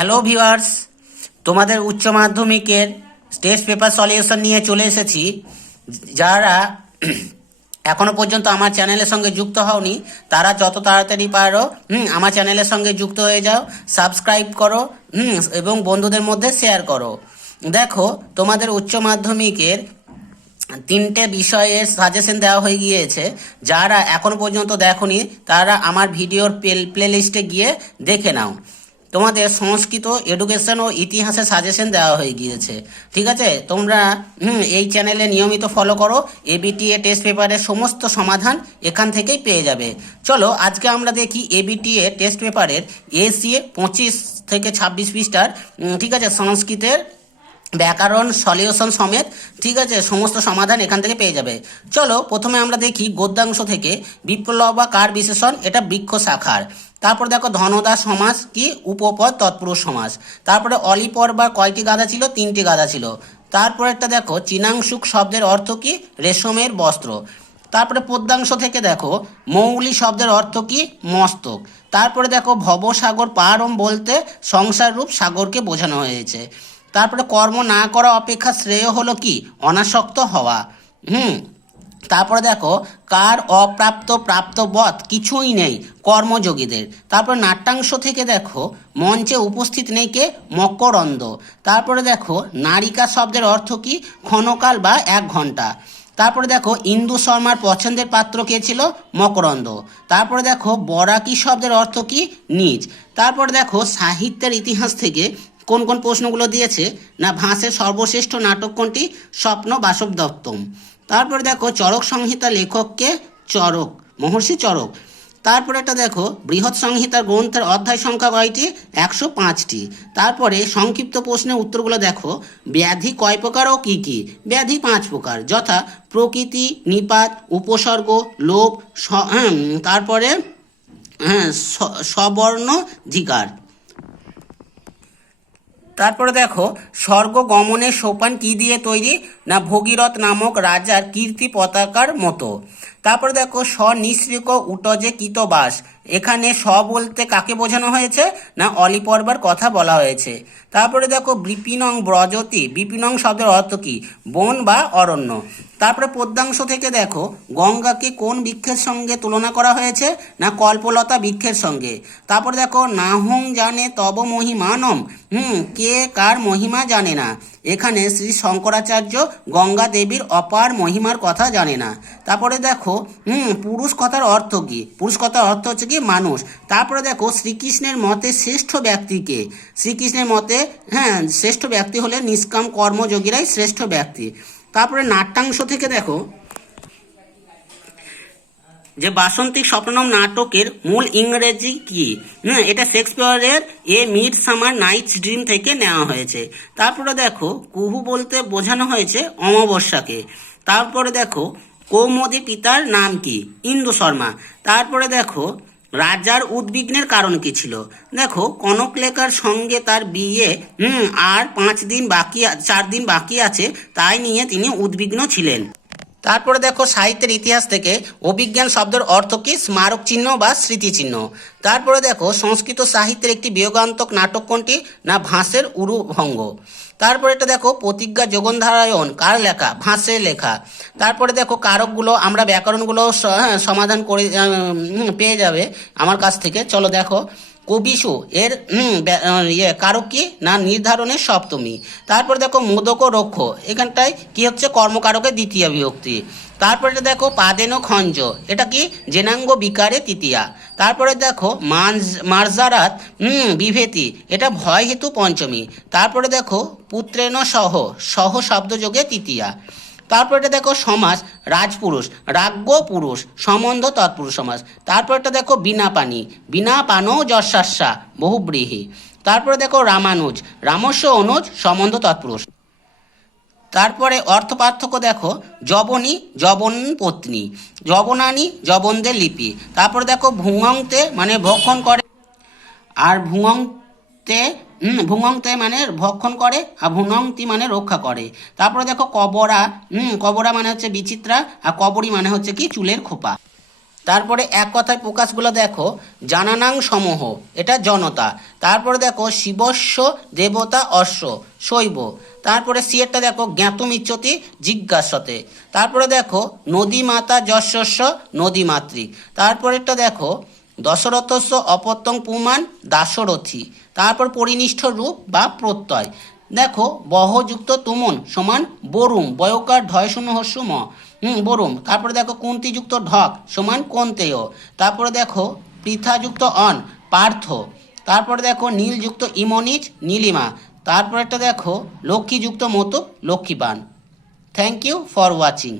Hello viewers, তোমাদের উচ্চ মাধ্যমিকের টেস্ট পেপার সলিউশন নিয়ে চলে এসেছি। যারা এখনো পর্যন্ত আমার চ্যানেলের সঙ্গে যুক্ত হওনি তারা যত তাড়াতাড়ি পারো আমার চ্যানেলের সঙ্গে যুক্ত হয়ে যাও, সাবস্ক্রাইব করো এবং বন্ধুদের মধ্যে শেয়ার করো। দেখো, তোমাদের উচ্চ মাধ্যমিকের 3টে বিষয়ের সাজেশন দেওয়া হয়ে গিয়েছে। যারা এখনো পর্যন্ত দেখোনি তারা আমার ভিডিওর প্লেলিস্টে গিয়ে দেখে নাও। তোমাদের সংস্কৃত, এডুকেশন ও ইতিহাসের সাজেশন দেওয়া হয়ে গিয়েছে। ঠিক আছে, তোমরা এই চ্যানেলে নিয়মিত ফলো করো। এবিটিএ টেস্ট পেপারের সমস্ত সমাধান এখান থেকেই পেয়ে যাবে। চলো আজকে আমরা দেখি এবিটিএ টেস্ট পেপারের এসিএ 25 থেকে 26 পৃষ্ঠার ঠিক আছে সংস্কৃতের ব্যাকরণ সলিউশন সমেত ঠিক আছে সমস্ত সমাধান এখান থেকে পেয়ে যাবে। চলো প্রথমে আমরা দেখি গদ্যাংশ থেকে বিপ্লবাকার বিশেষণ, এটা বৃক্ষ শাখার। তারপর দেখো ধনদা সমাস কি, উপপদ তৎপুরুষ সমাস। তারপরে অলিপর বা কয়টি গাধা ছিল, 3টি গাধা ছিল। তারপরে একটা দেখো চিনাংশুক শব্দের অর্থ কি, রেশমের বস্ত্র। তারপরে পদ্যাংশ থেকে দেখো মৌলি শব্দের অর্থ কি, মস্তক। তারপরে দেখো ভবসাগর পারম বলতে সংসার রূপ সাগরকে বোঝানো হয়েছে। তারপরে কর্ম না করা অপেক্ষা শ্রেয় হলো কি, অনাসক্ত হওয়া। তারপরে দেখো কার অপ্রাপ্ত প্রাপ্তবৎ কিছুই নেই কর্মযোগীদের। তারপরে নাট্যাংশ থেকে দেখো মঞ্চে উপস্থিত নেই কে, মকরন্দ। তারপরে দেখো নারিকা শব্দের অর্থ কি, ক্ষণকাল বা 1 ঘন্টা। তারপরে দেখো ইন্দু শর্মার পছন্দের পাত্র কে ছিল, মকরন্দ। তারপরে দেখো বরাকি শব্দের অর্থ কি, নিজ। তারপরে দেখো সাহিত্যের ইতিহাস থেকে কোন কোন প্রশ্নগুলো দিয়েছে না, ভাসের সর্বশ্রেষ্ঠ নাটক কোনটি, স্বপ্ন বাসব দত্তম। তারপরে দেখো চরক সংহিতা লেখককে, চরক, মহর্ষি চরক। তারপরে একটা দেখো বৃহৎ সংহিতার গ্রন্থের অধ্যায় সংখ্যা কয়টি, 105টি। তারপরে সংক্ষিপ্ত প্রশ্নের উত্তরগুলো দেখো, ব্যাধি কয় প্রকার ও কি কি। ব্যাধি 5 প্রকার, যথা প্রকৃতি, নিপাত, উপসর্গ, লোভ, তারপরে সবর্ণধিকার। তারপরে দেখো স্বর্গ গমনের সোপান কি দিয়ে তৈরি, না ভগীরথ নামক রাজার কীর্তি পতাকার মতো। তারপরে দেখো স্বনিঃসৃক উটজে কীতবাস, এখানে স বলতে কাকে বোঝানো হয়েছে, না অলিপর্বার কথা বলা হয়েছে। তারপরে দেখো বিপিনং ব্রজতি, বিপিনং শব্দের অর্থ কি, বন বা অরণ্য। তারপরে পদ্যাংশ থেকে দেখো গঙ্গাকে কোন বৃক্ষের সঙ্গে তুলনা করা হয়েছে, না কল্পলতা বৃক্ষের সঙ্গে। তারপরে দেখো নাহং জানে তব মহিমানম, কে কার মহিমা জানে না। এখানে শ্রী শঙ্করাচার্য গঙ্গা দেবীর অপার মহিমার কথা জানে না। তারপরে দেখো পুরুষ কথার অর্থ কি, পুরুষ কথার অর্থ হচ্ছে কি মানুষ। তারপরে দেখো শ্রীকৃষ্ণের মতে শ্রেষ্ঠ ব্যক্তিকে, শ্রীকৃষ্ণের মতে শ্রেষ্ঠ ব্যক্তি হলে নিষ্কাম কর্মযোগীরাই শ্রেষ্ঠ ব্যক্তি। তারপরে নাট্যাংশ থেকে দেখো যে বাসন্তিক স্বপ্নম নাটকের মূল ইংরেজি কি, এটা শেক্সপিয়রের এ মিড সামার নাইটস ড্রিম থেকে নেওয়া হয়েছে। তারপরে দেখো কুহু বলতে বোঝানো হয়েছে অমাবস্যাকে। তারপরে দেখো কৌমুদী পিতার নাম কি, ইন্দু শর্মা। তারপরে দেখো রাজার উদ্বিগ্নের কারণ কি ছিল, দেখো কনকলেখার সঙ্গে তার বিয়ে আর 4 দিন বাকি আছে, তাই নিয়ে তিনি উদ্বিগ্ন ছিলেন। তারপরে দেখো সাহিত্যের ইতিহাস থেকে অভিজ্ঞান শব্দের অর্থ কি, স্মারক চিহ্ন বা স্মৃতিচিহ্ন। তারপরে দেখো সংস্কৃত সাহিত্যের একটি বিয়োগান্তক নাটক কোনটি, না ভাসের উরুভঙ্গ। তারপরে এটা দেখো প্রতিজ্ঞা যোগনধারায়ণ কার লেখা, ভাসের লেখা। তারপরে দেখো কারকগুলো আমরা ব্যাকরণগুলো সমাধান করে পেয়ে যাবে আমার কাছ থেকে। চলো দেখো কবিসু এর কারক কি, না নির্ধারণের সপ্তমী। তারপরে দেখো মোদক রক্ষ, এখানটায় কি হচ্ছে, কর্মকারকের দ্বিতীয় বিভক্তি। তারপরে দেখো পাদেন খঞ্জ, এটা কি জেনাঙ্গ বিকারে তৃতীয়া। তারপরে দেখো মার্জারাত বিভেতি, এটা ভয় হেতু পঞ্চমী। তারপরে দেখো পুত্রেণ সহ, সহ শব্দযোগে তৃতীয়া। তারপর এটা দেখো সমাস রাজপুরুষ, রাজ্ঞ পুরুষ, সম্বন্ধ তৎপুরুষ সমাস। তারপর এটা দেখো বিনা পানি, বিনা পানও যশাস্যা বহুব্রীহি। তারপরে দেখো রামানুজ, রামস্য অনুজ, সম্বন্ধ তৎপুরুষ। তারপরে অর্থ পার্থক্য দেখো যবনী, যবন পত্নী, যবনানী, যবনদের লিপি। তারপরে দেখো ভুঙংতে মানে ভক্ষণ করে, আর ভুঙংতে মানে ভক্ষণ করে, আর ভুঙংতি মানে রক্ষা করে। তারপরে দেখো কবরা, কবরা মানে হচ্ছে বিচিত্রা, আর কবরী মানে হচ্ছে কি চুলের খোপা। তারপরে এক কথায় প্রকাশগুলো দেখো, জানানাং সমূহ, এটা জনতা। তারপরে দেখো শিবস্য দেবতা অশ্ব, শৈব। তারপরে সিয়েরটা দেখো জ্ঞাতমিচ্যতি জিজ্ঞাসতে। তারপরে দেখো নদী মাতা যশস্য নদী মাতৃ। তারপরেরটা দেখো দশরথস্য অপত্যং পুমান দাশরথী। তারপর পরিনিষ্ঠ রূপ বা প্রত্যয় দেখো, বহযুক্ত তুমন সমান বরুম, বয়কার ঢয় শূন্য হস্য ম, বরুম। তারপরে দেখো কুন্তিযুক্ত ঢক সমান কোন্তেয়। তারপরে দেখো পৃথাযুক্ত অন পার্থ। তারপরে দেখো নীলযুক্ত ইমনিজ নীলিমা। তারপরেরটা দেখো লক্ষ্মীযুক্ত মতো লক্ষ্মীবান। Thank you for watching.